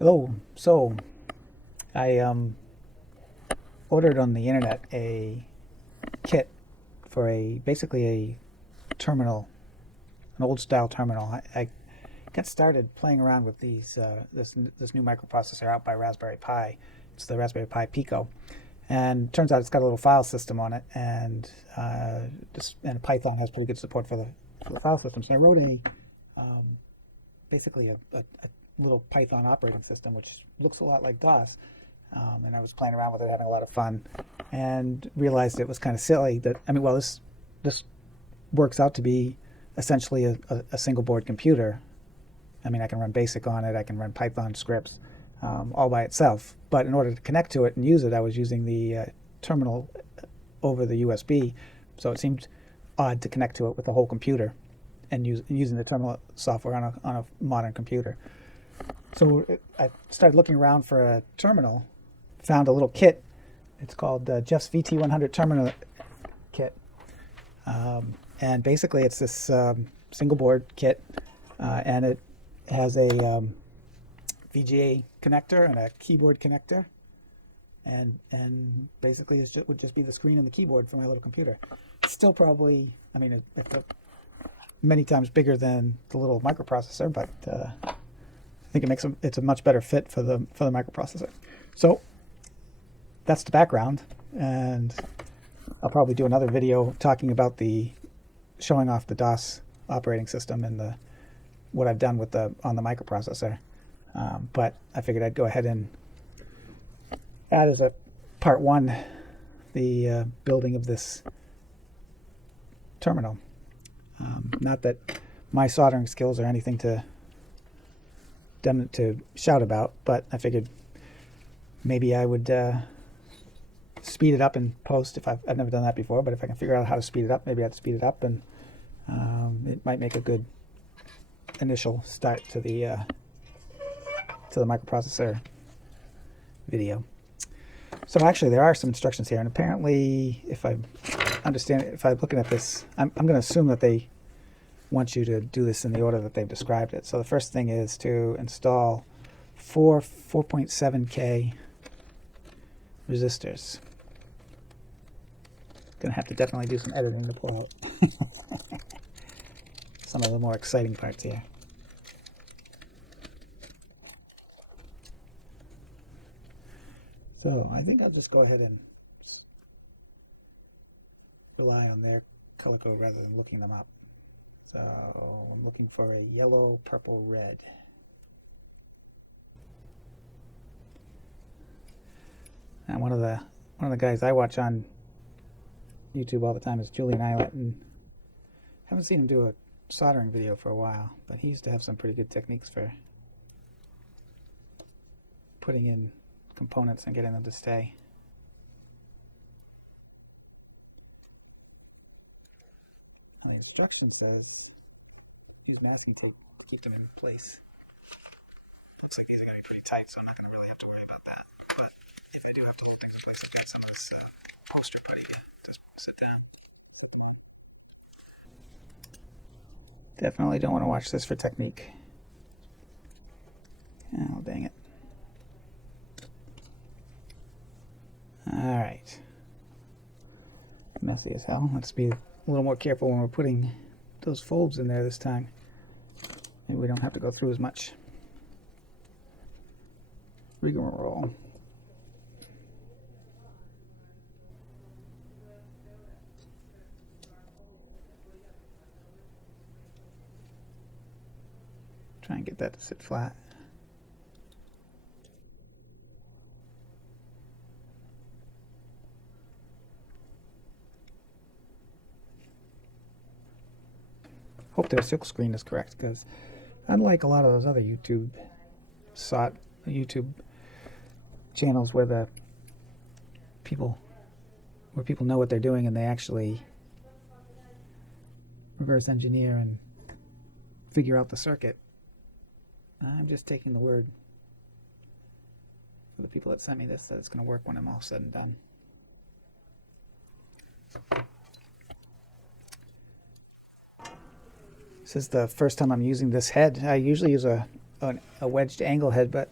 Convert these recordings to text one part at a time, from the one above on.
Hello. So I ordered on the internet a kit for basically a terminal, an old style terminal. I got started playing around with this new microprocessor out by Raspberry Pi. It's the Raspberry Pi Pico, and turns out it's got a little file system on it, and Python has pretty good support for the file system. So I wrote um, basically a little Python operating system, which looks a lot like DOS. And I was playing around with it, having a lot of fun, and realized it was kind of silly that, this works out to be essentially a single board computer. I mean, I can run BASIC on it, I can run Python scripts all by itself. But in order to connect to it and use it, I was using the terminal over the USB. So it seemed odd to connect to it with the whole computer and using the terminal software on a modern computer. So I started looking around for a terminal, found a little kit. It's called Geoff's VT100 terminal kit. And basically it's this single board kit, and it has a VGA connector and a keyboard connector. And basically it would just be the screen and the keyboard for my little computer. It's still probably, it's many times bigger than the little microprocessor, but I think it's a much better fit for the microprocessor. So that's the background, and I'll probably do another video talking about showing off the DOS operating system and what I've done on the microprocessor. But I figured I'd go ahead and add as a part one the building of this terminal. Not that my soldering skills are anything to shout about, but I figured maybe I would speed it up in post. I've never done that before, but if I can figure out how to speed it up, maybe I'd speed it up, and it might make a good initial start to the microprocessor video. So actually, there are some instructions here, and apparently, if I'm looking at this, I'm going to assume that they want you to do this in the order that they've described it. So the first thing is to install 4.7K resistors. Gonna have to definitely do some editing to pull out some of the more exciting parts here. So I think I'll just go ahead and rely on their color code rather than looking them up. So I'm looking for a yellow, purple, red. And one of the guys I watch on YouTube all the time is Julian Eilert, and haven't seen him do a soldering video for a while, but he used to have some pretty good techniques for putting in components and getting them to stay. And the instruction says use masking tape to keep them in place. Looks like these are going to be pretty tight, so I'm not going to really have to worry about that. But if I do have to hold things in place, I've got some of this poster putty to sit down. Definitely don't want to watch this for technique. Oh, dang it. Alright. Messy as hell. Let's be a little more careful when we're putting those folds in there this time. Maybe we don't have to go through as much rigmarole. Try and get that to sit flat. Hope their silk screen is correct, because unlike a lot of those other YouTube channels where people know what they're doing and they actually reverse engineer and figure out the circuit, I'm just taking the word for the people that sent me this that it's going to work when I'm all said and done. This is the first time I'm using this head. I usually use a wedged angle head, but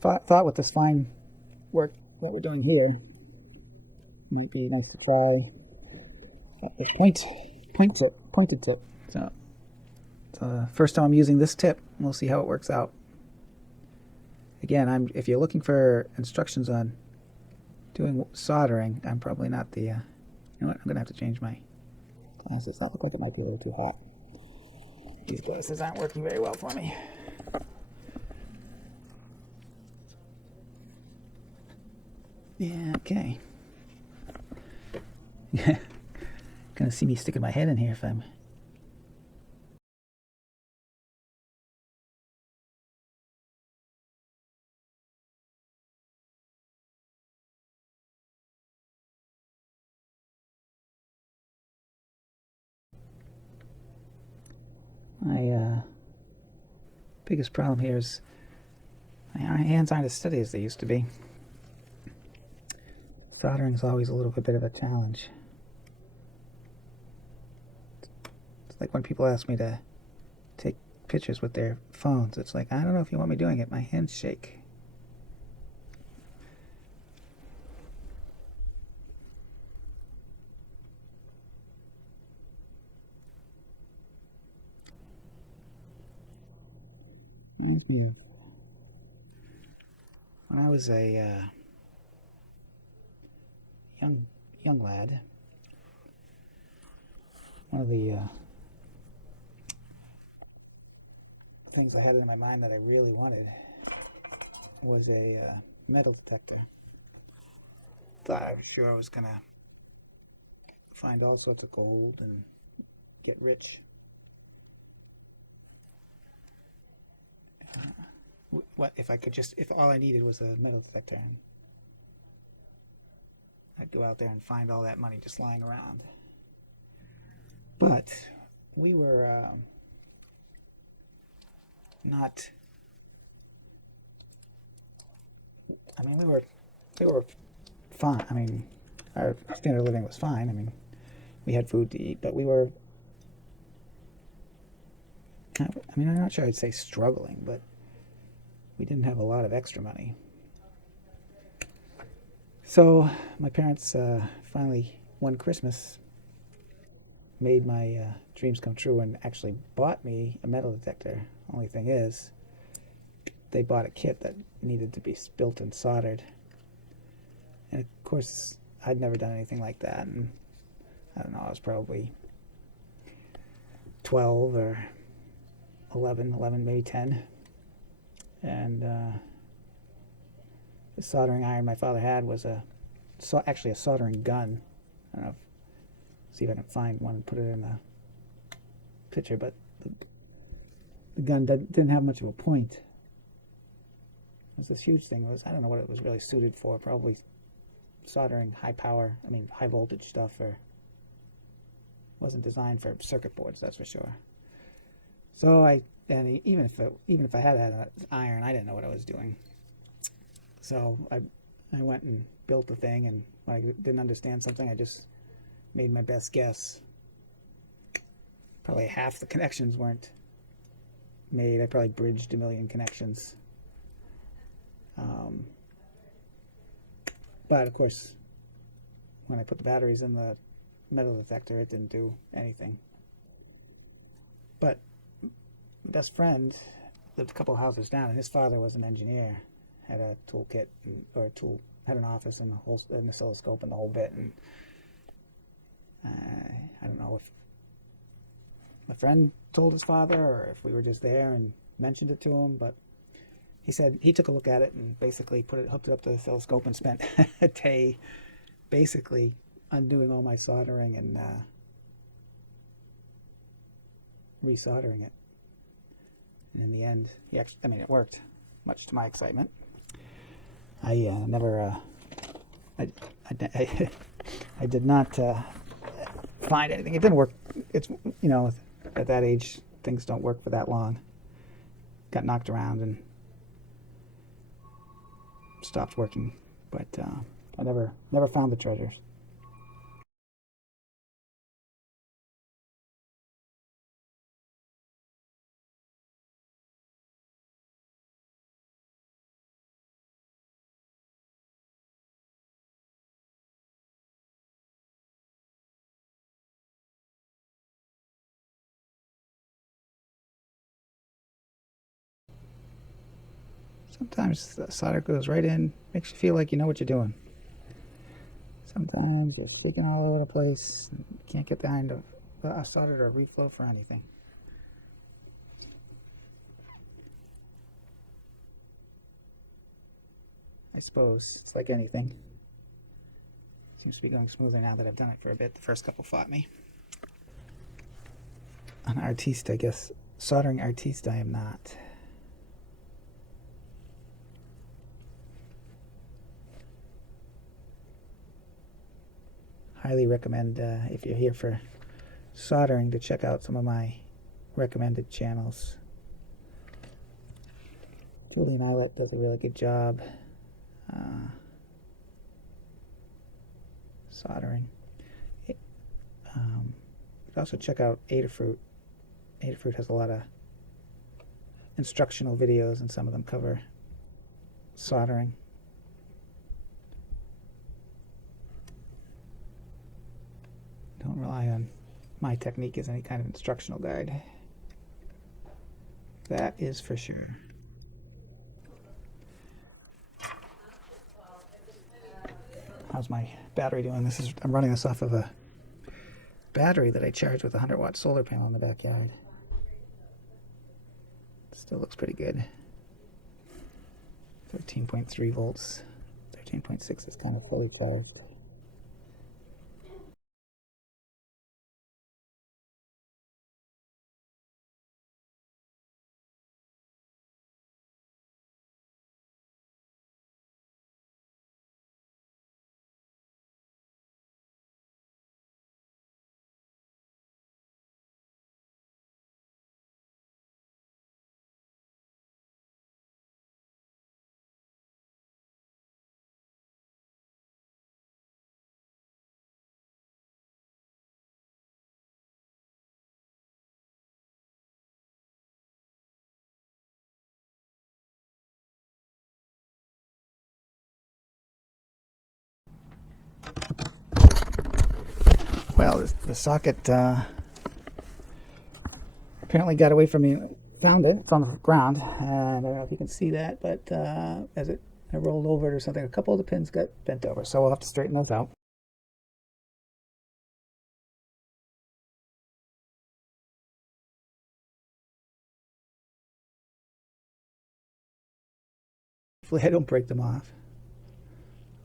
thought with this fine work, what we're doing here, might be nice to try a pointed tip. So, first time I'm using this tip. We'll see how it works out. Again, if you're looking for instructions on doing soldering, I'm probably not the. You know what? I'm gonna have to change my glasses. That looks like it might be a little too hot. These glasses aren't working very well for me. Yeah. Okay. Gonna see me sticking my head in here if I'm. My biggest problem here is my hands aren't as steady as they used to be. Soldering is always a little bit of a challenge. It's like when people ask me to take pictures with their phones. It's like, I don't know if you want me doing it. My hands shake. When I was a young lad, one of the things I had in my mind that I really wanted was a metal detector. Thought I was sure I was gonna find all sorts of gold and get rich. What if I could if all I needed was a metal detector, and I'd go out there and find all that money just lying around. But we were not. I mean, we were fine. I mean, our standard of living was fine. I mean, we had food to eat, but we were. I mean, I'm not sure I'd say struggling, but we didn't have a lot of extra money. So my parents finally, one Christmas, made my dreams come true and actually bought me a metal detector. Only thing is, they bought a kit that needed to be built and soldered. And of course, I'd never done anything like that. And I don't know, I was probably 12 or 11, maybe 10. And the soldering iron my father had was actually a soldering gun. I don't know see if I can find one and put it in a picture, but the gun didn't have much of a point. It was this huge thing. I don't know what it was really suited for. Probably soldering high voltage stuff, or wasn't designed for circuit boards, that's for sure. So even if I had an iron, I didn't know what I was doing. So I went and built the thing, and when I didn't understand something, I just made my best guess. Probably half the connections weren't made. I probably bridged a million connections. But of course, when I put the batteries in the metal detector, it didn't do anything. But my best friend lived a couple of houses down, and his father was an engineer, had a toolkit had an office and an oscilloscope and the whole bit. And I don't know if my friend told his father or if we were just there and mentioned it to him, but he said he took a look at it and basically hooked it up to the oscilloscope and spent a day basically undoing all my soldering and resoldering it. And in the end, it worked, much to my excitement. I did not find anything. It didn't work. It's at that age, things don't work for that long. Got knocked around and stopped working, but I never found the treasures. Sometimes the solder goes right in, makes you feel like you know what you're doing. Sometimes you're sticking all over the place and can't get behind a solder or reflow for anything. I suppose it's like anything. Seems to be going smoother now that I've done it for a bit. The first couple fought me. An artiste, I guess. Soldering artiste, I am not. Highly recommend, if you're here for soldering, to check out some of my recommended channels. Julian Eilert does a really good job soldering. Also check out Adafruit. Adafruit has a lot of instructional videos, and some of them cover soldering. Don't rely on my technique as any kind of instructional guide. That is for sure. How's my battery doing? I'm running this off of a battery that I charged with a 100-watt solar panel in the backyard. Still looks pretty good. 13.3 volts. 13.6 is kind of fully charged. Well, the socket apparently got away from me. Found it. It's on the ground, and I don't know if you can see that, but as I rolled over it or something, a couple of the pins got bent over, so we'll have to straighten those out. Hopefully I don't break them off.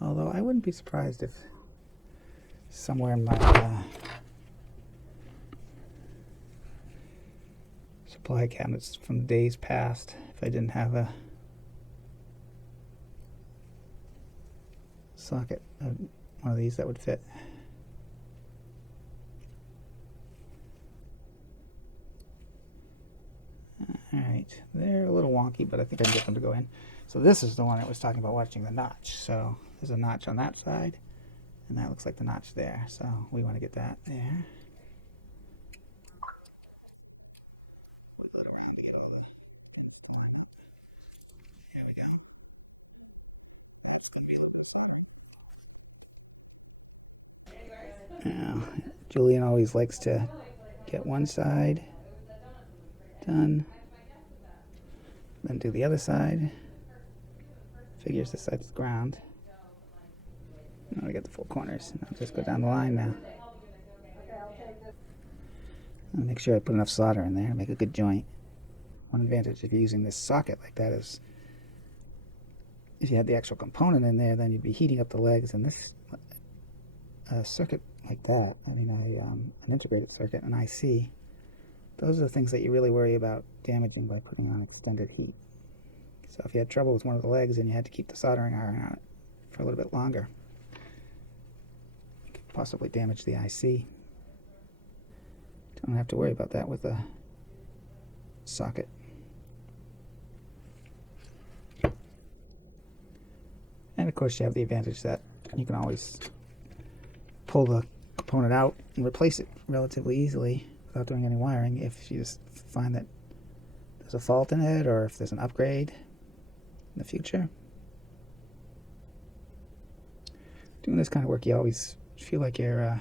Although I wouldn't be surprised if somewhere in my supply cabinets from days past, if I didn't have a socket, one of these that would fit. Alright, they're a little wonky, but I think I can get them to go in. So this is the one that was talking about watching the notch. So there's a notch on that side, and that looks like the notch there. So we want to get that there. Wiggle it around to get all the... Here we go. Now, Julian always likes to get one side done, then do the other side. Figures this side's ground. Now I get the full corners. I'll just go down the line now. I'll make sure I put enough solder in there to make a good joint. One advantage of using this socket like that is if you had the actual component in there, then you'd be heating up the legs, and this circuit like that, I mean an integrated circuit, an IC, those are the things that you really worry about damaging by putting on extended heat. So if you had trouble with one of the legs and you had to keep the soldering iron on it for a little bit longer, you could possibly damage the IC. Don't have to worry about that with a socket. And of course you have the advantage that you can always pull the component out and replace it relatively easily without doing any wiring if you just find that there's a fault in it, or if there's an upgrade in the future. Doing this kind of work, you always feel like you're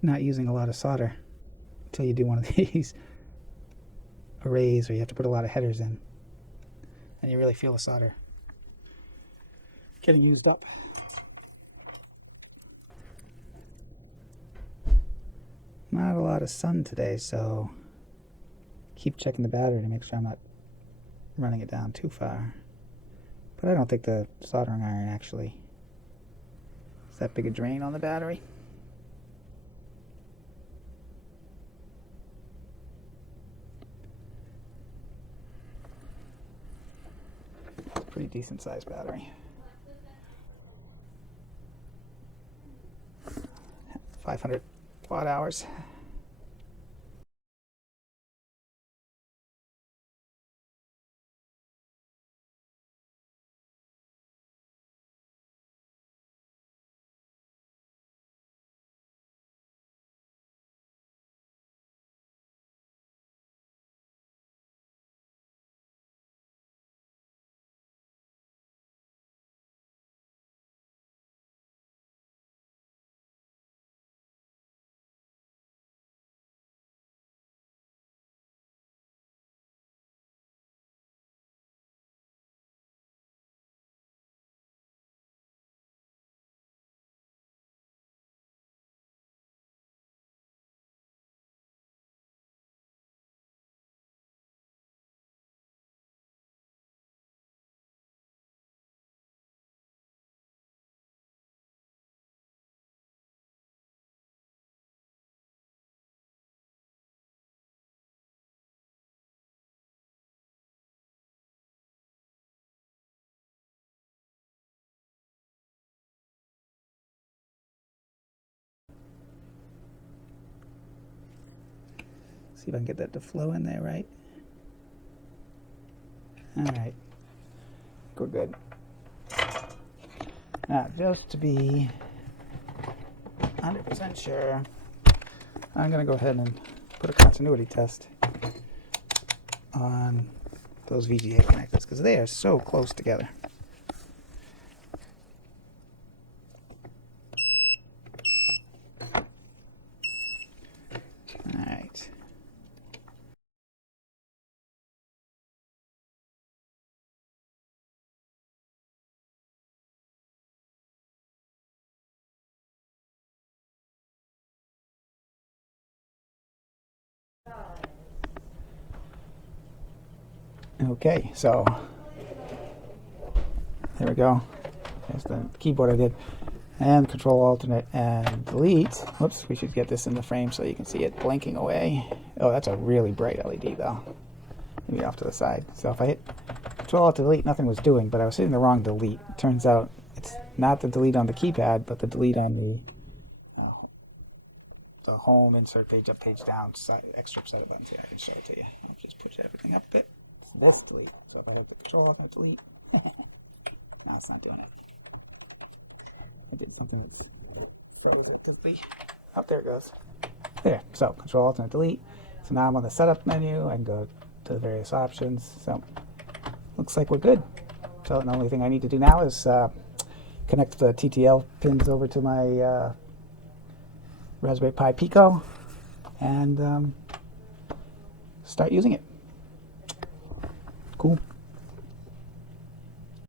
not using a lot of solder until you do one of these arrays, or you have to put a lot of headers in. and you really feel the solder getting used up. Not a lot of sun today, so keep checking the battery to make sure I'm not running it down too far. But I don't think the soldering iron actually is that big a drain on the battery. It's a pretty decent sized battery. 500 watt hours. See if I can get that to flow in there right. Alright, we're good. Now, just to be 100% sure, I'm going to go ahead and put a continuity test on those VGA connectors because they are so close together. Alright. Okay, so there we go. There's the keyboard I did. And Control Alternate and Delete. Whoops, we should get this in the frame so you can see it blinking away. Oh, that's a really bright LED though. Maybe off to the side. So if I hit Control Alt Delete, nothing was doing, but I was hitting the wrong delete. Turns out it's not the delete on the keypad, but the delete on the home, insert page up, page down, extra set of buttons here. I can show it to you. I'll just push everything up a bit. This delete. So if I hit the Control Alt Delete, no, it's not doing it. I did something relatively. Oh, there it goes. There. So Control Alt Delete. So now I'm on the setup menu. I can go to the various options. So looks like we're good. So the only thing I need to do now is connect the TTL pins over to my Raspberry Pi Pico and start using it. Cool.